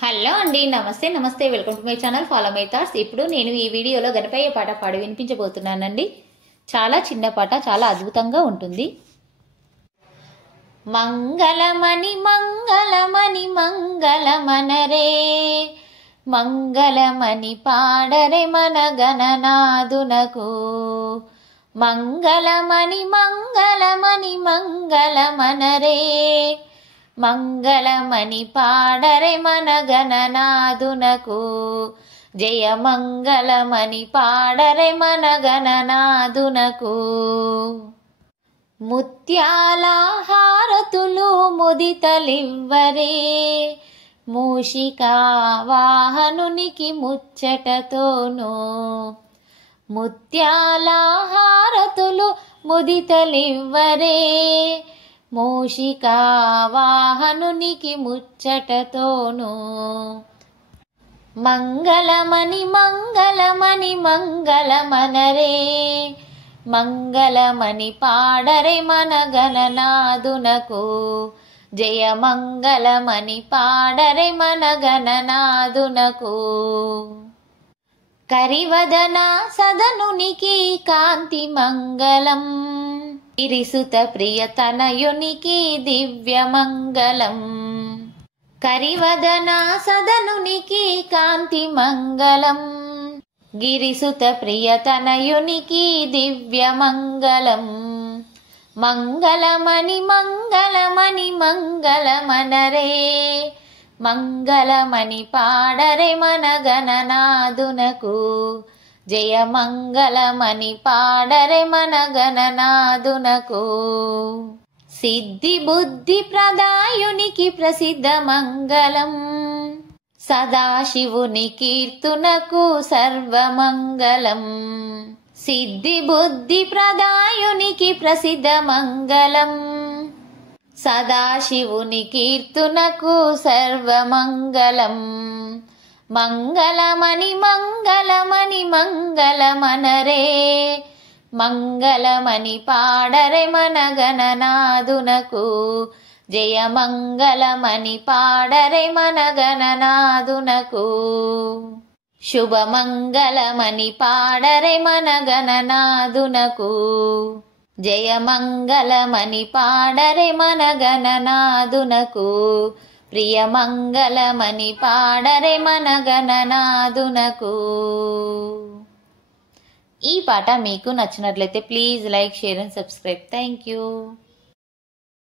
Hello అండి, నమస్తే నమస్తే, welcome to my channel follow my thoughts. ఇప్పుడు నేను ఈ వీడియోలో గణపయ్య పాట పాడి వినిపించబోతున్నానండి. చాలా చిన్న పాట, చాలా అద్భుతంగా ఉంటుంది. మంగళమణి మంగళమణి మంగళమనరే, మంగళమణి పాడరే మన గణనాదునకు. మంగళమణి మంగళమణి మంగళమనరే, మంగళమణి పాడరే మన గణనాదునకు. జయ మంగళమణి పాడరే మన గణనాదునకు. ముత్యాల హారతులు ముదితలివ్వరే, మూషికా వాహనునికి ముచ్చటతోను. ముత్యాల హారతులు ముదితలివ్వరే, మూషికా వాహనునికి ముచ్చటతోను. మంగళమణి మంగళమణి మంగళమనరే, మంగళమణి పాడరే మన గణనాదునకు. జయ మంగళమణి పాడరే మన గణనాదునకు. కరివదన సదనునికి కాంతి మంగళం, గిరిసుత ప్రియతనయునికి దివ్య మంగళం. కరివదన సదనునికి కాంతి మంగళం, గిరిసుత ప్రియతనయునికి దివ్య మంగళం. మంగళమణి మంగళమణి మంగళమనరే, మంగళమణి పాడరే మన గణనాదునకు. జయ మంగళమణి పాడరే మన గణనాదునకు. సిద్ధి బుద్ధి ప్రదాయునికి ప్రసిద్ధ మంగళం, సదాశివుని కీర్తునకు సర్వమంగళం. సిద్ధి బుద్ధి ప్రదాయునికి ప్రసిద్ధ మంగళం, సదాశివుని కీర్తునకు సర్వమంగళం. మంగళమణి మంగళమణి మంగళమనరే, మంగళమణి పాడరే మన గణనాదునకు. జయ మంగళమణి పాడరే మన గణనాదునకు. శుభమంగళమణి పాడరే మన గణనాదునకు. జయ మంగళమణి పాడరే మన గణనాదునకు. ప్రియ మంగళమణి పాడరే మన గణనాదునకు. ఈ పాట మీకు నచ్చినట్లయితే please like, share and subscribe. Thank you.